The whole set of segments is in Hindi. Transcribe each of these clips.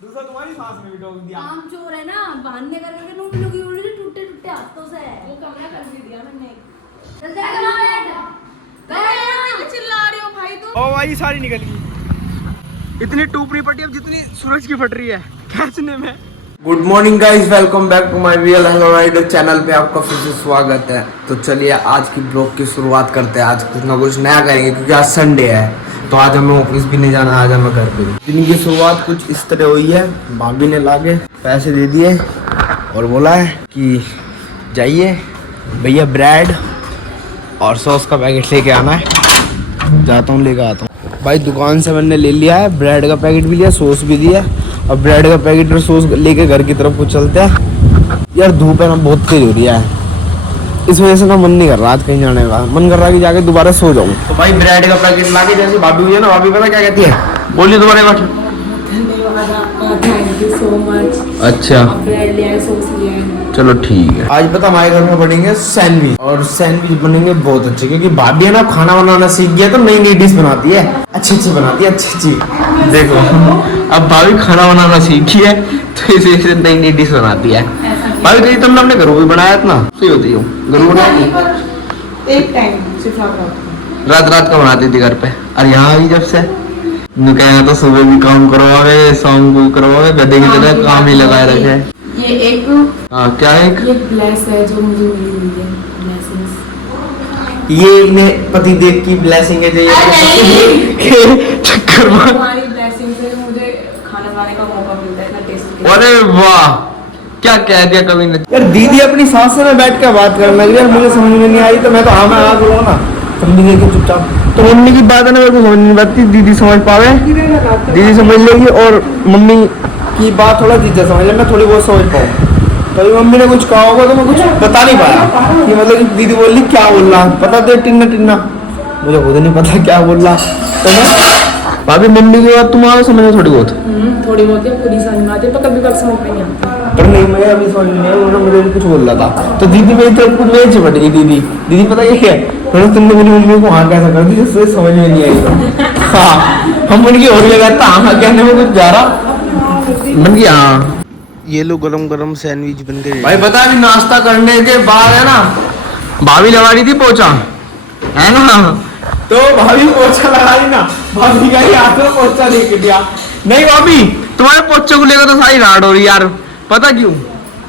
दूसरा तुम्हारी सांस में भी ठोक दिया। काम चोर है ना, बांधने करके नून लगी उल्टी टूटे टूटे हाथों से। वो कमरा कर भी दिया मैंने। चल जाएगा ना बैठ। चिल्ला रही हो भाई तुम? ओ भाई सारी निकल गई। इतनी टूपरी पट्टी अब जितनी सूरज की फट रही है खींचने में। Good morning guys, welcome back to my real hello rider channel पे आपका फिर से स्वागत है। तो चलिए आज की ब्लॉग की शुरुआत करते हैं। आज कुछ ना कुछ नया करेंगे क्योंकि आज संडे है, तो आज हमें ऑफिस भी नहीं जाना, आज हमें घर पे। दिन की शुरुआत कुछ इस तरह हुई है। भाभी ने लाके पैसे दे दिए और बोला है कि जाइए भैया ब्रेड और सॉस का पैकेट लेके आना है। जाता हूँ, लेके आता हूँ। भाई दुकान से मैंने ले लिया है, ब्रेड का पैकेट भी लिया, सॉस भी दिया। अब ब्रेड का पैकेट और सॉस लेके घर की तरफ को चलते हैं। यार धूप है ना, बहुत तेज हो रही है, इस वजह से ना मन नहीं कर रहा आज कहीं जाने का। मन कर रहा है कि जाके दोबारा सो जाऊं। तो भाई ब्रेड का पैकेट लाके जैसे भाभी हुई है ना, भाभी पता क्या कहती है, बोलिए दोबारा बात। Thank you so much. अच्छा ब्रेड लिया है, सॉस लिया है। चलो ठीक है। आज पता हमारे घर में बनेंगे सैंडविच, और सैंडविच बनेंगे बहुत अच्छे, क्योंकि भाभी है ना खाना बनाना सीख गया, तो नई नई डिश बनाती है, अच्छी अच्छी बनाती है, अच्छी अच्छी। देखो अब भाभी खाना बनाना सीखी है तो इसे नई नई डिश बनाती है। भाभी कहीं तुमने अपने घरों भी बनाया था ना, सही होती हो घरों बनाया एक टाइम सिर्फ रात रात का बनाती थी घर पे। और यहाँ आई जब से कहना तो सुबह भी काम करवावे, शाम को भी करवावे, गधे की तरह काम ही लगाए रखे। ये एक हाँ क्या एक ये ब्लेस है जो मुझे मिली हुई है, ब्लेसिंग्स। ये ने पति देव की ब्लेसिंग है जो ये चक्कर में। हमारी ब्लेसिंग से मुझे खाना खाने का मौका मिलता है, इतना टेस्टी। अरे वाह, क्या कह दिया कभी ने। यार दीदी अपनी सास से बैठ कर बात करने लगी, यार मुझे समझ में नहीं आई, तो मैं तो हाँ मैं आग लो ना, समझ गई कि चुपचाप। तो मम्मी की बात है ना, मेरे को समझ नहीं आती, दीदी समझ पावे, दीदी समझ लेगी, और मम्मी की बात थोड़ा जीजा समझ ले, मैं थोड़ी बहुत समझ पाऊँ। कभी मम्मी ने कुछ कहा होगा तो मैं कुछ बता नहीं पाया कि मतलब कि दीदी बोल रही क्या बोल रहा, पता दे टिन्ना टिन्ना, मुझे खुद नहीं पता क्या बोल रहा। तो मैं भाभी मम्मी की बात तुम्हारा समझ में थोड़ी बहुत थोड़ी बहुत या पूरी समझ में आती है, पर कभी कभी समझ में नहीं आता। पर नहीं, मैं अभी समझ नहीं आया, उन्होंने मुझे कुछ बोल रहा था, तो दीदी मेरी तरफ कुछ मेरे से बढ़ गई। दीदी पता ये है, मैंने तुमने मेरी मम्मी को हाँ कैसा कर दी जिससे समझ में नहीं आई। हाँ हम उनकी और लगा था हाँ कहने में कुछ जा रहा बन गया। हाँ ये लो गरम गरम सैंडविच बन गए भाई। पता है अभी नाश्ता करने के बाद है ना, भाभी लगा रही थी पोछा, है ना, तो भाभी पोछा लगा रही ना, भाभी का हाथ में पोछा लेके दिया। नहीं भाभी तुम्हारे पोछे को लेकर तो सारी राड हो रही यार, पता क्यों?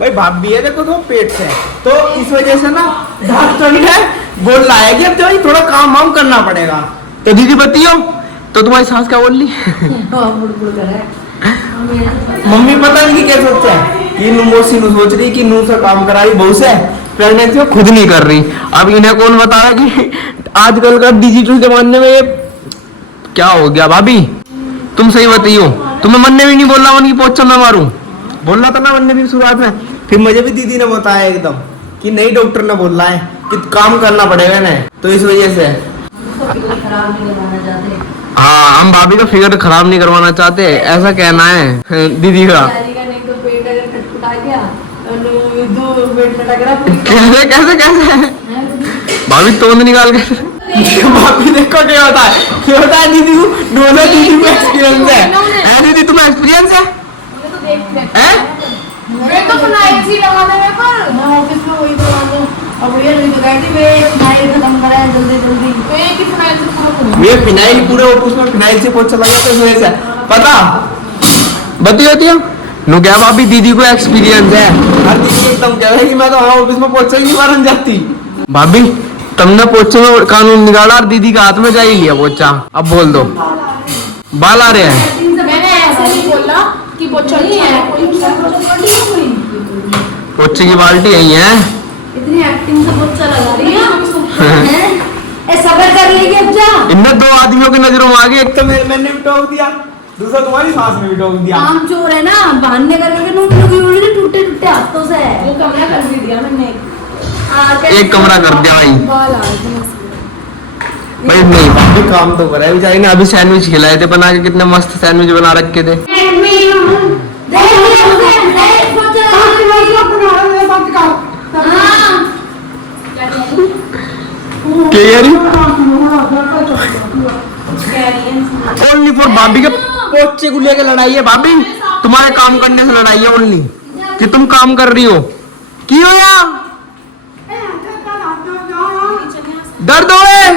भाई भाभी है देखो तो पेट से, तो इस वजह से ना डॉक्टर ने बोल रहा है कि अब भाई थोड़ा काम वाम करना पड़ेगा। तो दीदी बताइयो, तो तुम्हारी सास क्या बोल रही? मम्मी पता नहीं क्या सोचा है कि नूमोसी नु सोच रही कि नू से काम कराई बहू से, प्रेगनेंसी में खुद नहीं कर रही। अब इन्हें कौन बताया कि आजकल का डिजिटल जमाने में ये क्या हो गया। भाभी तुम सही बताइयो, तुम्हें मन ने भी नहीं बोला मन की पोछा मैं मारूं, बोलना था ना मन ने भी शुरुआत में, फिर मुझे भी दीदी ने बताया एकदम कि नहीं डॉक्टर ने बोला है कि काम करना पड़ेगा ना, तो इस वजह से हाँ हम भाभी का फिगर खराब नहीं करवाना चाहते, ऐसा कहना है दीदी का। कैसे कैसे कैसे भाभी तोंद निकाल के भाभी देखो क्या होता है, क्या होता है दीदी को, दोनों दीदी को एक्सपीरियंस है। दीदी तुम्हें एक्सपीरियंस है? तो बनाई थी लगाने में, पर मैं ऑफिस में वही बना दूं। अब ये नहीं तो कहती वे फिनाइल खत्म करा है जल्दी जल्दी, तो एक ही फिनाइल से पूरा ये फिनाइल पूरे ऑफिस में फिनाइल से पोछा लगा तो इसमें से पता बती होती है नो क्या भाभी दीदी को एक्सपीरियंस है। हर दीदी एकदम कह रही कि मैं तो हाँ ऑफिस में पोछा ही नहीं मारन जाती। भाभी तुमने पोछे में कानून निकाला और दीदी का हाथ में जा ही लिया पोछा, अब बोल दो बाल आ रहे हैं। मैंने ऐसा नहीं बोला कि पोछा नहीं है, पोछे की बाल्टी यही है। इतनी एक्टिंग से पोछा लगा रही है। ए सब्र कर लेगी अब जा। इनने दो आदमियों की नजरों में आ गई, एक तो मैंने भी टोक दिया, दूसरा तुम्हारी सास में भी टोक दिया। काम चोर है ना, बांधने करके नून लगी उल्टी टूटे टूटे हाथों से। वो कमरा कर भी दिया मैंने, एक कमरा कर दिया भाई। बाल आ गए भाई नहीं भाभी काम तो करा है बेचारी ने, अभी सैंडविच खिलाए थे बना के, कितने मस्त सैंडविच बना रखे थे। ओनली फॉर भाभी के पोछे को लेकर लड़ाई है। भाभी तुम्हारे काम करने से लड़ाई है ओनली, कि तुम काम कर रही हो। क्यों यार दर्द हो रहे?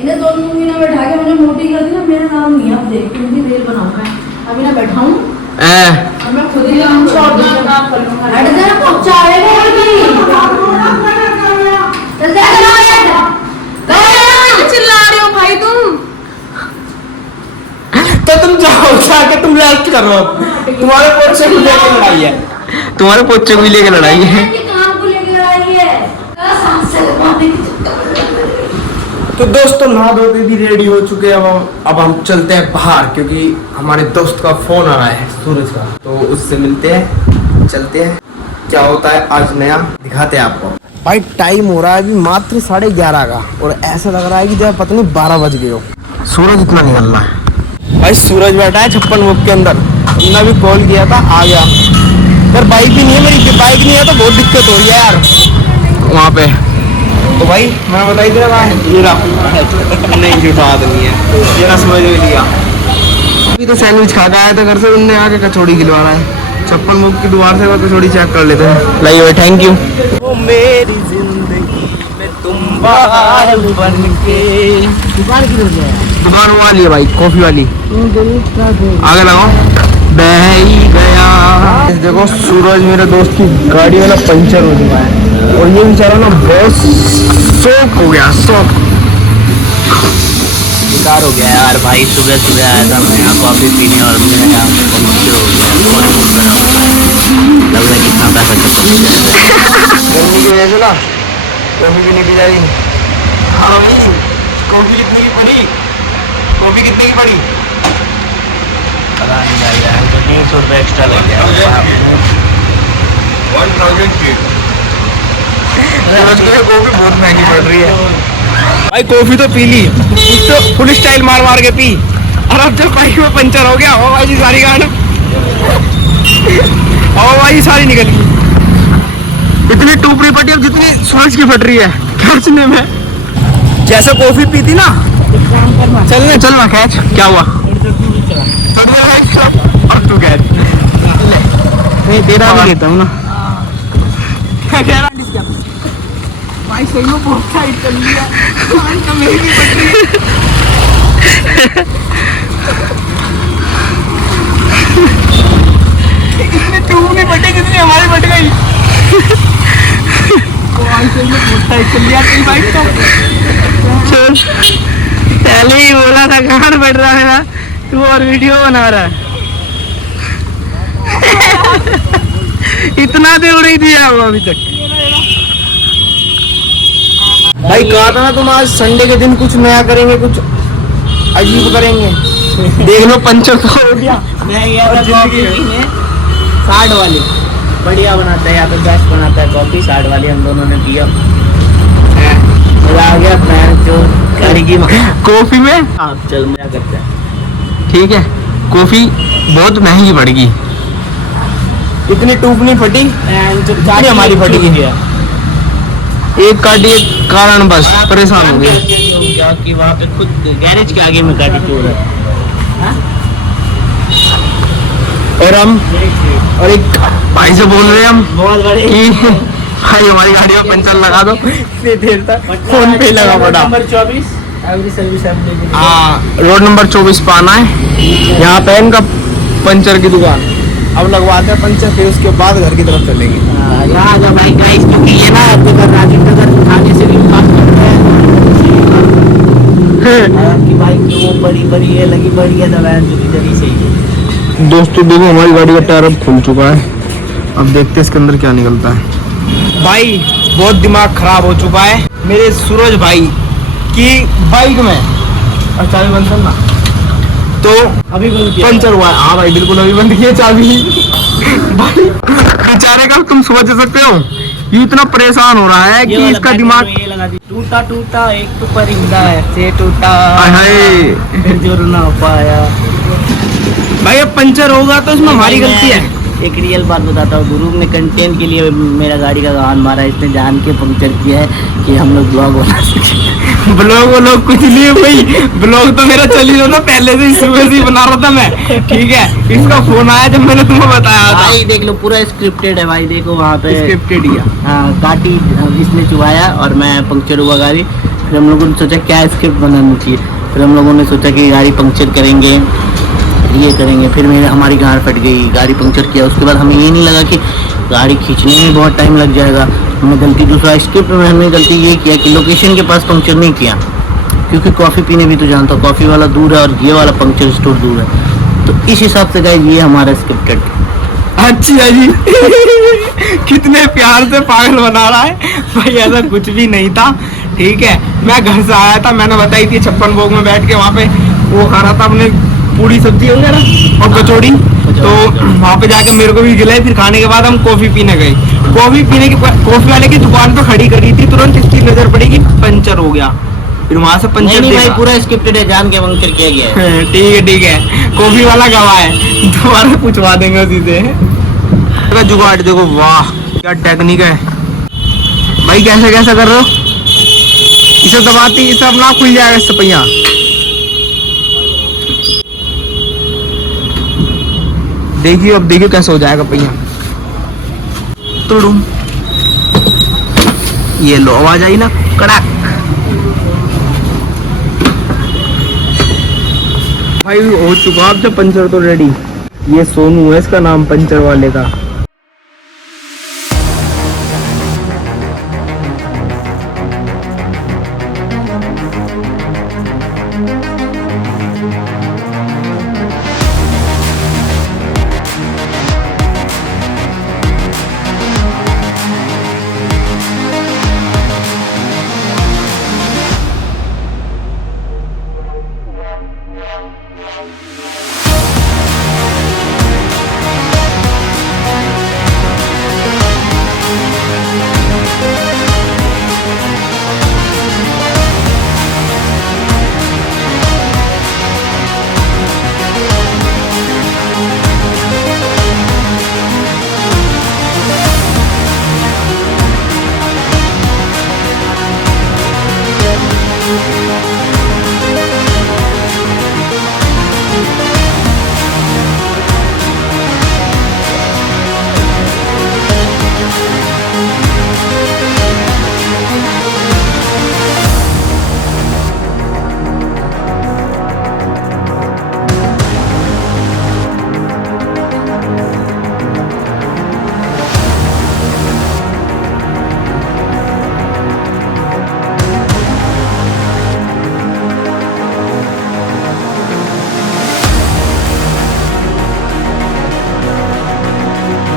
इन्हें दोनों मूवी ना बैठा के मुझे मोटी कर दी ना, मेरा नाम नहीं है। अब देख तुम भी रेल बनाऊंगा अभी ना बैठाऊं, अब मैं खुद ही काम छोड़ दूंगा। हट जा पहुंचाएगा चल जा चिल्ला रहे हो भाई तुम? तो तुम जाओ जाके तुम रेस्ट करो। तुम्हारे पोछे को लेके लड़ाई है, तुम्हारे पोछे को लेके लड़ाई है। काम को लेके लड़ाई है। सांस से लगाने की तो दोस्तों नहा धो के भी रेडी हो चुके हैं। अब हम चलते हैं बाहर, क्योंकि हमारे दोस्त का फोन आ रहा है सूरज का, तो उससे मिलते हैं, चलते हैं। क्या होता है आज नया दिखाते हैं आपको। भाई टाइम हो रहा है अभी मात्र 11:30 का, और ऐसा लग रहा है कि जब पता नहीं 12 बज गए हो। सूरज इतना निकल रहा है भाई। सूरज बैठा है 56 मुख के अंदर। हमने भी कॉल किया था, आ गया। यार बाइक भी नहीं है मेरी, बाइक नहीं है तो बहुत दिक्कत हो रही है यार वहाँ पे। तो भाई मैं बताई दे रहा ये रहा नहीं जुटा नहीं है, ये ना समझ में लिया। अभी तो सैंडविच खा के आया था घर से, उनने आके कचौड़ी खिलवा रहा है। 56 मुख की दुआर से कचौड़ी चेक कर लेते हैं। लाइए थैंक यू। ओ मेरी जिंदगी में तुम बाहर बनके। दुकान वाली है भाई, कॉफी वाली। आगे लगाओ। बह ही गया। देखो सूरज मेरे दोस्त की गाड़ी में ना पंचर हो चुका है, और ये बेचारा ना बहुत शौक हो गया, शौक बेकार हो गया यार भाई। सुबह सुबह आया था मैं यहाँ कॉफी पीने, और मेरा यहाँ पंक्चर हो गया। बहुत मूड खराब हो गया। लग रहा है कितना पैसा खत्म हो गया। गर्मी की वजह से ना कॉफी भी नहीं पी जा रही। हाँ भाई कॉफी कितने की पड़ी? कॉफी कितने की पड़ी? पता नहीं भाई यार, तो 300 रुपये एक्स्ट्रा लग गया। 1000 की कॉफी बहुत महंगी पड़ रही है भाई। कॉफी तो पी ली, कुछ तो फुल स्टाइल मार मार के पी, और अब जब बाइक में पंचर हो गया, हवा जी सारी गाड़ी हवा सारी निकल गई। इतनी टूपरी पटी अब जितनी सूरज की फट रही है खींचने में। जैसे कॉफी पी थी ना, चलना चलना खैच। क्या हुआ? और तू खैच नहीं, तेरा भी लेता हूँ ना। भाई सही में बहुत टाइट कर लिया, मेरी भी फट रही है। इतने ट्यूब नहीं फटे जितनी हमारी फट गई। भाई सही में बहुत टाइट कर लिया तेरी बाइक को। पहले ही बोला था कहाँ बैठ रहा है ना तू, और वीडियो बना रहा है। इतना देर नहीं दिया वो अभी तक। भाई कहा था ना तुम आज संडे के दिन कुछ नया करेंगे, कुछ अजीब करेंगे। देख लो पंचर तो हो गया। मैं गया था कॉफी पीने, 60 वाली बढ़िया बनाता है, यहाँ पे बेस्ट बनाता है कॉफी। 60 वाली हम दोनों ने पिया, मजा आ गया। मैं जो गाड़ी की कॉफी में आप चल मजा करते हैं। ठीक है, कॉफी बहुत महंगी पड़ेगी। इतनी टूप नहीं फटी, गाड़ी हमारी फटी गई। एक गाड़ी एक कारण बस परेशान हो गया कि वहाँ पे खुद गैरेज के आगे में गाड़ी चोर है। और हम और एक भाई से बोल रहे हैं हम बहुत बड़े कि भाई हमारी गाड़ी में पंचर लगा दो। इतनी देर तक फोन पे लगा पड़ा। Number 24 every service every. हाँ रोड नंबर 24 पे आना है, यहाँ पे इनका पंचर की दुकान। अब लगवाते हैं पंचर, फिर उसके बाद घर की तरफ चलेंगे। यहाँ जो भाई गाइस क्योंकि ये ना अगर राजीव नगर थाने से भी बात करते हैं कि भाई वो बड़ी बड़ी है लगी बड़ी है दवा जो जरी से ही। दोस्तों देखो हमारी गाड़ी का टायर अब खुल चुका है, अब देखते हैं इसके अंदर क्या निकलता है। भाई बहुत दिमाग खराब हो चुका है मेरे सूरज भाई की बाइक में। और चाबी बंद करना तो अभी बंद किया पंचर हुआ है। हाँ भाई बिल्कुल अभी बंद किया चाबी। भाई बेचारे का तुम समझ सकते हो, ये इतना परेशान हो रहा है कि इसका दिमाग ये लगा दी। टूटा टूटा एक तो परिंदा ऐसे टूटा, हाय जुड़ ना पाया। भाई अब पंचर होगा तो इसमें हमारी गलती है। एक रियल बात बताता हूँ, गुरु ने कंटेंट के लिए मेरा गाड़ी का गान मारा है, इसने जान के पंक्चर किया है कि हम लोग ब्लॉग बना सके। ब्लॉग वो लोग कुछ नहीं है भाई, ब्लॉग तो मेरा चल ही रहा था पहले से, शुरू से ही बना रहा था मैं, ठीक है। इसका फोन आया जब मैंने तुम्हें बताया था। भाई देख लो पूरा स्क्रिप्टेड है भाई, देखो वहाँ पे स्क्रिप्टेड ही है। हाँ, काटी इसने चुभाया और मैं पंक्चर हुआ गाड़ी। फिर हम लोगों ने सोचा क्या स्क्रिप्ट बनानी चाहिए, फिर हम लोगों ने सोचा कि गाड़ी पंक्चर करेंगे, ये करेंगे। फिर हमारी कार फट गई, गाड़ी पंक्चर किया। उसके बाद हमें ये नहीं लगा कि गाड़ी खींचने में बहुत टाइम लग जाएगा। हमने गलती, दूसरा स्क्रिप्ट में हमने गलती ये किया कि लोकेशन के पास पंक्चर नहीं किया, क्योंकि कॉफ़ी पीने भी तो जानता हूँ, कॉफ़ी वाला दूर है और ये वाला पंक्चर स्टोर दूर है। तो इस हिसाब से गाइस ये हमारा स्क्रिप्टेड। अच्छा जी कितने प्यार से पागल बना रहा है भाई, ऐसा कुछ भी नहीं था, ठीक है। मैं घर से आया था, मैंने बताई थी 56 भोग में बैठ के वहाँ पे वो खा रहा था अपने पूरी सब्जी वगैरह और कचौड़ी। तो वहाँ पे जाके मेरे को भी खिलाई। फिर खाने के बाद हम कॉफी पीने गए। कॉफी वाले की दुकान पे खड़ी करी थी, तुरंत इसकी नजर पड़ी कि पंचर हो गया। फिर वहाँ से पंचर नहीं भाई पूरा स्क्रिप्टेड है, जान के पंक्चर किया गया है। ठीक है, कॉफी वाला गवाह है, दोबारा पूछवा देंगे उसी से। जुगाड़ देखो, वाह क्या टेक्निक है भाई। कैसे कर रहे हो? इसे दबाती इसे अपना खुल जाएगा इससे पहिया। देखिए अब देखिए कैसे हो जाएगा पहिया। तुड़ुम, ये लो आवाज आई ना, कड़ाक। भाई हो चुका अब जब पंचर तो रेडी। ये सोनू है इसका नाम, पंचर वाले का।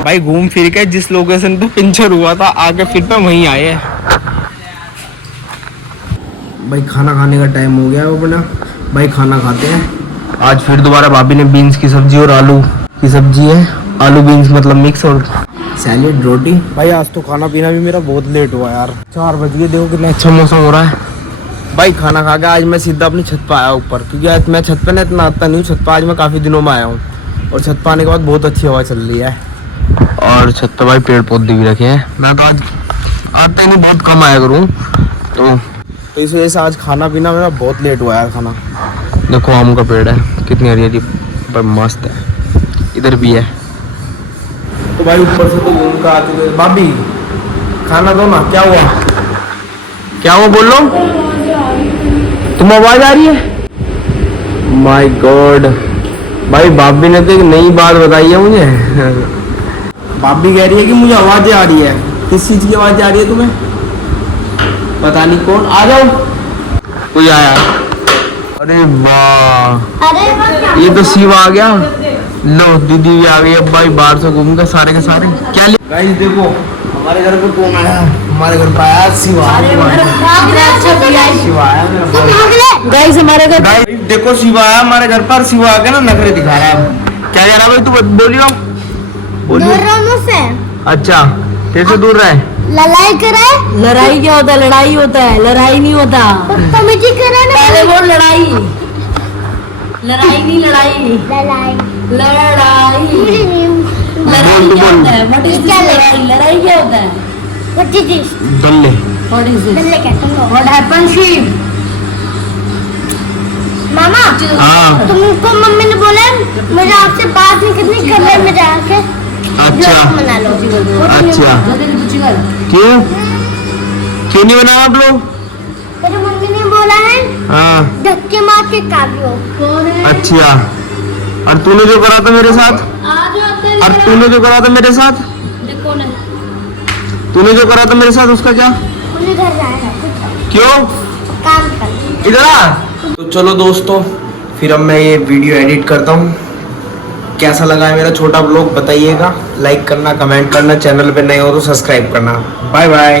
भाई घूम फिर के जिस लोकेशन पे पंचर हुआ था आगे फिर पे वहीं आए हैं। भाई खाना खाने का टाइम हो गया है अपना, भाई खाना खाते हैं। आज फिर दोबारा भाभी ने बीन्स की सब्जी और आलू की सब्जी है, आलू बीन्स मतलब मिक्स और सैलेड रोटी। भाई आज तो खाना पीना भी मेरा बहुत लेट हुआ यार, 4 बज गए। देखो कितना अच्छा मौसम हो रहा है। भाई खाना खा के आज मैं सीधा अपनी छत पर आया ऊपर, क्योंकि आज मैं छत पे ना इतना आता नहीं हूँ। छत पर आज मैं काफ़ी दिनों में आया हूँ और छत पर आने के बाद बहुत अच्छी हवा चल रही है। और छत पे भाई पेड़ पौधे भी रखे हैं। मैं तो आज आता ही नहीं, बहुत कम आया करूँ, तो इस वजह से आज खाना पीना मेरा बहुत लेट हुआ यार। खाना देखो, आम का पेड़ है, कितनी हरियाली पर मस्त है, इधर भी है। तो भाई ऊपर से तो घूम कर आ चुके। भाभी खाना दो ना, क्या हुआ क्या हुआ बोलो, तुम आवाज आ रही है? माय गॉड भाई, भाभी ने तो एक नई बात बताई है मुझे। भाभी कह रही है कि मुझे आवाजें आ रही है। किस चीज की आवाज आ रही है तुम्हें? पता नहीं कौन। आ जाओ, कोई आया। अरे वाह, अरे ये तो शिव आ गया। लो दीदी भी आ गई। अब भाई बाहर से घूम के सारे के सारे क्या ले। गाइस देखो हमारे घर पे कौन आया, हमारे घर पे आया शिव। शिव आया मेरा भाई। गाइस हमारे घर गाइस देखो शिव आया हमारे घर पर। शिव आ के ना नखरे दिखा रहा है। क्या कह रहा भाई, तू बोलियो मुझसे अच्छा तेरे से दूर रहे। लड़ाई करे। लड़ाई क्या होता है? लड़ाई होता है, लड़ाई नहीं होता। बदतमीजी करे ना। पहले वो लड़ाई नहीं, लड़ाई लड़ाई क्या होता है? What is this लड़ाई? लड़ाई क्या होता है? What is this? दल्ले What is this? दल्ले कहते हैं। What happened, Shiv? मामा हाँ तुमको मम्मी ने बोला मुझे आपसे बात नहीं करनी, कमरे में जाके अच्छा बना लो। अच्छा क्यों क्यों नहीं बनाया आप लोग? मेरी मम्मी ने बोला है हाँ धक्के मार के काटियो। अच्छा और तूने जो करा था मेरे साथ, और तूने जो करा था मेरे साथ, तूने जो करा था मेरे साथ उसका क्या? मुझे घर जाना है, क्यों? काम कर। इधर आ। तो चलो दोस्तों फिर अब मैं ये वीडियो एडिट करता हूँ। कैसा लगा है मेरा छोटा ब्लॉग बताइएगा, लाइक करना, कमेंट करना, चैनल पे नए हो तो सब्सक्राइब करना। Bye bye.